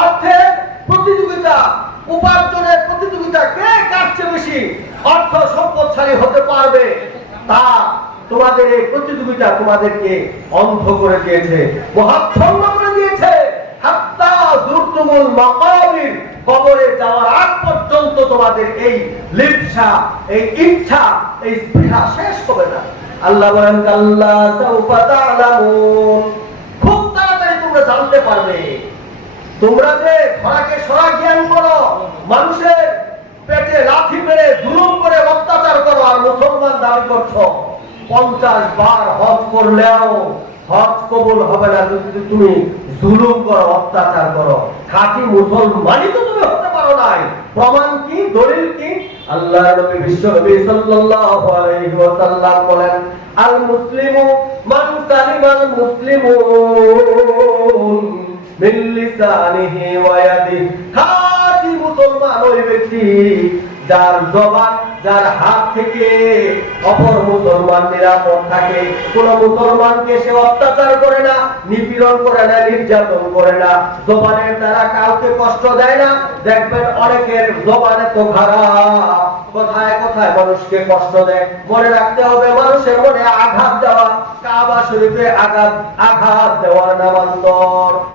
অর্থের প্রতিযোগিতা, উপার্জনের প্রতিযোগিতা কে কাটছে বেশি অর্থ সম্পদশালী হতে পারবে? তা তোমাদের এই প্রতিযোগিতা তোমাদেরকে অন্ধ করে দিয়েছে। মহাচ্ছন্ন জুরতুমুল মাকাবির কবরে যাওয়ার আগ পর্যন্ত তোমাদের এই লিপসা, এই ইচ্ছা, এই স্পৃহা শেষ হবে না। আল্লাহ বলেন তা'লামুন খুব তাড়াতাড়ি তোমরা জানতে পারবে। তোমরা যে ধরাকে সরা জ্ঞান করো, মানুষের পেটে লাথি মেরে, জুলুম করে অত্যাচার করো আর মুসলমান দাবি করছ, পঞ্চাশ বার হজ করলেও হজ কবুল হবে না যদি তুমি জুলুম করো, অত্যাচার করো। খাঁটি মুসলমানই তো তুমি হতে পারো নাই। প্রমাণ কি, দলিল কি? আল্লাহ নবী সাল্লাল্লাহু আলাইহি ওয়াসাল্লাম বলেন, আল মুসলিমু মান সালিমাল মিন লিসানিহি ওয়া খাঁটি মুসলমান ওই ব্যক্তি, যার জবান, যার হাত থেকে অপর মুসলমান নিরাপদ থাকে। কোন মুসলমানকে সে অত্যাচার করে না, নিপীড়ন করে না, নির্যাতন করে না। জবানের দ্বারা কাউকে কষ্ট দেয় না। দেখবেন অনেকের জবানে তো খারাপ। কোথায় কোথায় মানুষকে কষ্ট দেয়? মনে রাখতে হবে, মানুষের মনে আঘাত দেওয়া। কাবা শরীফে আঘাত আঘাত দেওয়ার নামান্তর।